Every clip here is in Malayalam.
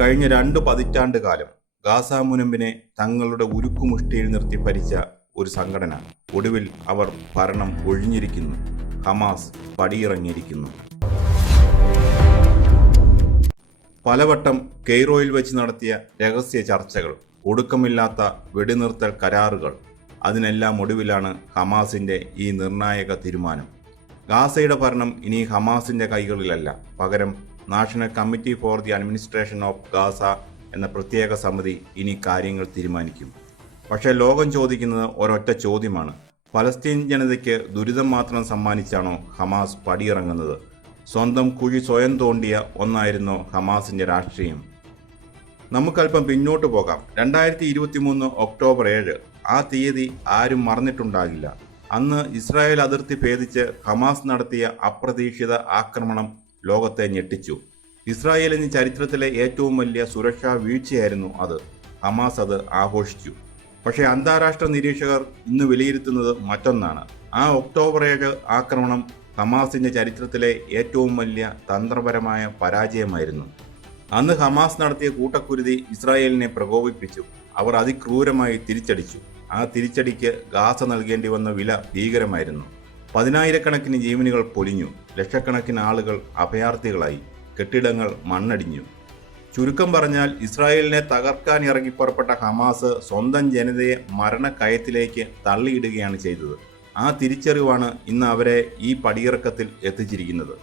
കഴിഞ്ഞ 2 പതിറ്റാണ്ട് കാലം ഗാസ മുനമ്പിനെ തങ്ങളുടെ ഉരുക്കുമുഷ്ടിയിൽ നിർത്തി ഭരിച്ച ഒരു സംഘടന ഒടുവിൽ അവർ ഭരണം ഒഴിഞ്ഞിരിക്കുന്നു. ഹമാസ് പടിയിറങ്ങിയിരിക്കുന്നു. പലവട്ടം കെയ്റോയിൽ വെച്ച് നടത്തിയ രഹസ്യ ചർച്ചകൾ, ഒടുക്കമില്ലാത്ത വെടിനിർത്തൽ കരാറുകൾ, അതിനെല്ലാം ഒടുവിലാണ് ഹമാസിന്റെ ഈ നിർണായക തീരുമാനം. ഗാസയുടെ ഭരണം ഇനി ഹമാസിന്റെ കൈകളിലല്ല, പകരം national committee for the administration of Gaza എന്ന പ്രത്യേക സമിതി ഇനി കാര്യങ്ങൾ തീരുമാനിക്കും. പക്ഷേ ലോകം ചോദിക്കുന്നത് ഒരൊറ്റ ചോദ്യമാണ്: ഫലസ്തീൻ ജനതയ്ക്ക് ദുരിതം മാത്രം സമ്മാനിച്ചാണോ ഹമാസ് പടിയിറങ്ങുന്നത്? സ്വന്തം കുഴി സ്വയം തോണ്ടിയ ഒന്നായിരുന്നോ ഹമാസിന്റെ രാഷ്ട്രീയം? നമുക്കല്പം പിന്നോട്ട് പോകാം. 2023 ഒക്ടോബർ 7. ആ തീയതി ആരും മറന്നിട്ടുണ്ടാകില്ല. അന്ന് ഇസ്രായേൽ അതിർത്തി ഭേദിച്ച് ഹമാസ് നടത്തിയ അപ്രതീക്ഷിത ആക്രമണം ലോകത്തെ ഞെട്ടിച്ചു. ഇസ്രായേലിന് ചരിത്രത്തിലെ ഏറ്റവും വലിയ സുരക്ഷാ വീഴ്ചയായിരുന്നു അത്. ഹമാസ് അത് ആഘോഷിച്ചു. പക്ഷേ അന്താരാഷ്ട്ര നിരീക്ഷകർ ഇന്ന് വിലയിരുത്തുന്നത് മറ്റൊന്നാണ്. ആ ഒക്ടോബർ 7 ആക്രമണം ഹമാസിന്റെ ചരിത്രത്തിലെ ഏറ്റവും വലിയ തന്ത്രപരമായ പരാജയമായിരുന്നു. അന്ന് ഹമാസ് നടത്തിയ കൂട്ടക്കുരുതി ഇസ്രായേലിനെ പ്രകോപിപ്പിച്ചു. അവർ അതിക്രൂരമായി തിരിച്ചടിച്ചു. ആ തിരിച്ചടിക്ക് ഗാസ നൽകേണ്ടി വന്ന വില ഭീകരമായിരുന്നു. 10,000-കണക്കിന് ജീവനുകൾ പൊലിഞ്ഞു. ലക്ഷക്കണക്കിന് ആളുകൾ അഭയാർത്ഥികളായി. കെട്ടിടങ്ങൾ മണ്ണടിഞ്ഞു. ചുരുക്കം പറഞ്ഞാൽ, ഇസ്രായേലിനെ തകർക്കാൻ ഇറങ്ങിപ്പുറപ്പെട്ട ഹമാസ് സ്വന്തം ജനതയെ മരണക്കയത്തിലേക്ക് തള്ളിയിടുകയാണ് ചെയ്തത്. ആ തിരിച്ചറിവാണ് ഇന്ന് അവരെ ഈ പടിയിറക്കത്തിൽ എത്തിച്ചിരിക്കുന്നത്.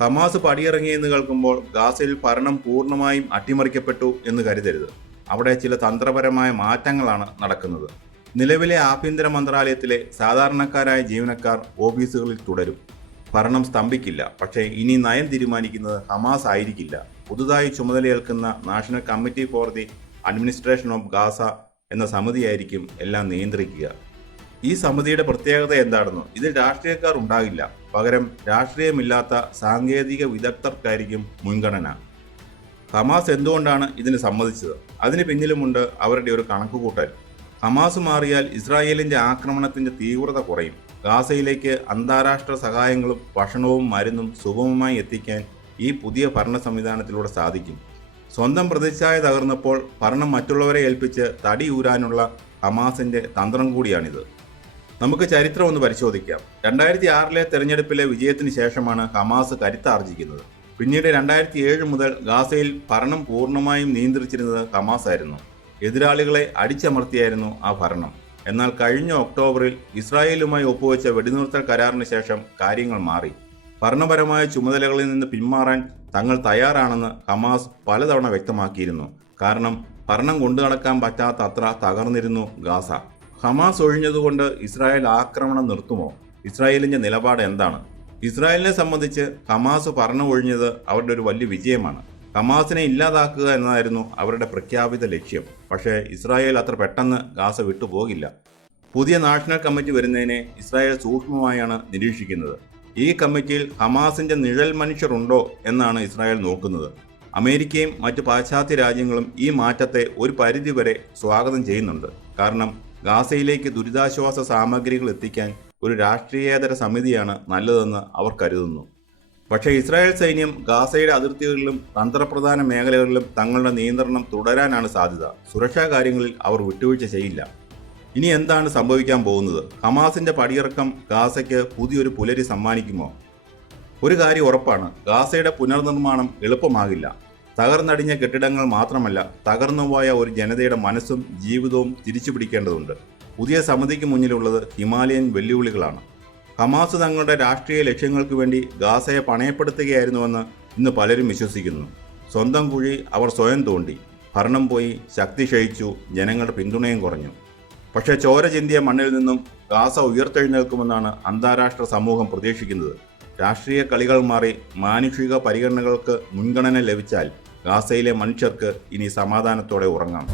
ഹമാസ് പടിയിറങ്ങിയെന്ന് കേൾക്കുമ്പോൾ ഗാസയിൽ ഭരണം പൂർണ്ണമായും അട്ടിമറിക്കപ്പെട്ടു എന്ന് കരുതരുത്. അവിടെ ചില തന്ത്രപരമായ മാറ്റങ്ങളാണ് നടക്കുന്നത്. നിലവിലെ ആഭ്യന്തര മന്ത്രാലയത്തിലെ സാധാരണക്കാരായ ജീവനക്കാർ ഓഫീസുകളിൽ തുടരും. ഭരണം സ്തംഭിക്കില്ല. പക്ഷേ ഇനി നയം തീരുമാനിക്കുന്നത് ഹമാസ് ആയിരിക്കില്ല. പുതുതായി ചുമതലയേൽക്കുന്ന national committee for the administration of Gaza എന്ന സമിതിയായിരിക്കും എല്ലാം നിയന്ത്രിക്കുക. ഈ സമിതിയുടെ പ്രത്യേകത എന്താണെന്നോ? ഇതിൽ രാഷ്ട്രീയക്കാർ ഉണ്ടാകില്ല. പകരം രാഷ്ട്രീയമില്ലാത്ത സാങ്കേതിക വിദഗ്ധർക്കായിരിക്കും മുൻഗണന. ഹമാസ് എന്തുകൊണ്ടാണ് ഇതിന് സമ്മതിച്ചത്? അതിന് പിന്നിലുമുണ്ട് അവരുടെ ഒരു കണക്കുകൂട്ടൽ. ഹമാസ് മാറിയാൽ ഇസ്രായേലിന്റെ ആക്രമണത്തിന്റെ തീവ്രത കുറയും. ഗാസയിലേക്ക് അന്താരാഷ്ട്ര സഹായങ്ങളും ഭക്ഷണവും മരുന്നും സുഗമമായി എത്തിക്കാൻ ഈ പുതിയ ഭരണ സംവിധാനത്തിലൂടെ സാധിക്കും. സ്വന്തം പ്രതിച്ഛായ തകർന്നപ്പോൾ ഭരണം മറ്റുള്ളവരെ ഏൽപ്പിച്ച് തടിയൂരാനുള്ള ഹമാസിന്റെ തന്ത്രം കൂടിയാണിത്. നമുക്ക് ചരിത്രം ഒന്ന് പരിശോധിക്കാം. 2006 തെരഞ്ഞെടുപ്പിലെ വിജയത്തിന് ശേഷമാണ് ഹമാസ് കരുത്താർജിക്കുന്നത്. പിന്നീട് 2007 മുതൽ ഗാസയിൽ ഭരണം പൂർണ്ണമായും നിയന്ത്രിച്ചിരുന്നത് ഹമാസ് ആയിരുന്നു. എതിരാളികളെ അടിച്ചമർത്തിയായിരുന്നു ആ ഭരണം. എന്നാൽ കഴിഞ്ഞ ഒക്ടോബറിൽ ഇസ്രായേലുമായി ഒപ്പുവെച്ച വെടിനിർത്തൽ കരാറിന് ശേഷം കാര്യങ്ങൾ മാറി. ഭരണപരമായ ചുമതലകളിൽ നിന്ന് പിന്മാറാൻ തങ്ങൾ തയ്യാറാണെന്ന് ഹമാസ് പലതവണ വ്യക്തമാക്കിയിരുന്നു. കാരണം ഭരണം കൊണ്ടുനടക്കാൻ പറ്റാത്ത അത്ര തകർന്നിരുന്നു ഗാസ. ഹമാസ് ഒഴിഞ്ഞതുകൊണ്ട് ഇസ്രായേൽ ആക്രമണം നിർത്തുമോ? ഇസ്രായേലിന്റെ നിലപാട് എന്താണ്? ഇസ്രായേലിനെ സംബന്ധിച്ച് ഹമാസ് ഭരണം ഒഴിഞ്ഞത് അവരുടെ ഒരു വലിയ വിജയമാണ്. ഹമാസിനെ ഇല്ലാതാക്കുക എന്നതായിരുന്നു അവരുടെ പ്രഖ്യാപിത ലക്ഷ്യം. പക്ഷേ ഇസ്രായേൽ അത്ര പെട്ടെന്ന് ഗാസ വിട്ടുപോകില്ല. പുതിയ നാഷണൽ കമ്മിറ്റി വരുന്നതിനെ ഇസ്രായേൽ സൂക്ഷ്മമായാണ് നിരീക്ഷിക്കുന്നത്. ഈ കമ്മിറ്റിയിൽ ഹമാസിന്റെ നിഴൽ മനുഷ്യർ ഉണ്ടോ എന്നാണ് ഇസ്രായേൽ നോക്കുന്നത്. അമേരിക്കയും മറ്റ് പാശ്ചാത്യ രാജ്യങ്ങളും ഈ മാറ്റത്തെ ഒരു പരിധിവരെ സ്വാഗതം ചെയ്യുന്നുണ്ട്. കാരണം ഗാസയിലേക്ക് ദുരിതാശ്വാസ സാമഗ്രികൾ എത്തിക്കാൻ ഒരു രാഷ്ട്രീയേതര സമിതിയാണ് നല്ലതെന്ന് അവർ കരുതുന്നു. പക്ഷേ ഇസ്രായേൽ സൈന്യം ഗാസയുടെ അതിർത്തികളിലും തന്ത്രപ്രധാന മേഖലകളിലും തങ്ങളുടെ നിയന്ത്രണം തുടരാനാണ് സാധ്യത. സുരക്ഷാ കാര്യങ്ങളിൽ അവർ വിട്ടുവീഴ്ച ചെയ്യില്ല. ഇനി എന്താണ് സംഭവിക്കാൻ പോകുന്നത്? ഹമാസിന്റെ പടിയിറക്കം ഗാസയ്ക്ക് പുതിയൊരു പുലരി സമ്മാനിക്കുമോ? ഒരു കാര്യം ഉറപ്പാണ്: ഗാസയുടെ പുനർനിർമ്മാണം എളുപ്പമാകില്ല. തകർന്നടിഞ്ഞ കെട്ടിടങ്ങൾ മാത്രമല്ല, തകർന്നുപോയ ഒരു ജനതയുടെ മനസ്സും ജീവിതവും തിരിച്ചു പിടിക്കേണ്ടതുണ്ട്. പുതിയ സമിതിക്ക് മുന്നിലുള്ളത് ഹിമാലയൻ വെല്ലുവിളികളാണ്. ഹമാസ് തങ്ങളുടെ രാഷ്ട്രീയ ലക്ഷ്യങ്ങൾക്ക് വേണ്ടി ഗാസയെ പണയപ്പെടുത്തുകയായിരുന്നുവെന്ന് ഇന്ന് പലരും വിശ്വസിക്കുന്നു. സ്വന്തം കുഴി അവർ സ്വയം തോണ്ടി. ഭരണം പോയി, ശക്തി ക്ഷയിച്ചു, ജനങ്ങളുടെ പിന്തുണയും കുറഞ്ഞു. പക്ഷേ ചോര ചിന്തിയ മണ്ണിൽ നിന്നും ഗാസ ഉയർത്തെഴുന്നേൽക്കുമെന്നാണ് അന്താരാഷ്ട്ര സമൂഹം പ്രതീക്ഷിക്കുന്നത്. രാഷ്ട്രീയ കളികൾ മാറി മാനുഷിക പരിഗണനകൾക്ക് മുൻഗണന ലഭിച്ചാൽ ഗാസയിലെ മനുഷ്യർക്ക് ഇനി സമാധാനത്തോടെ ഉറങ്ങാം.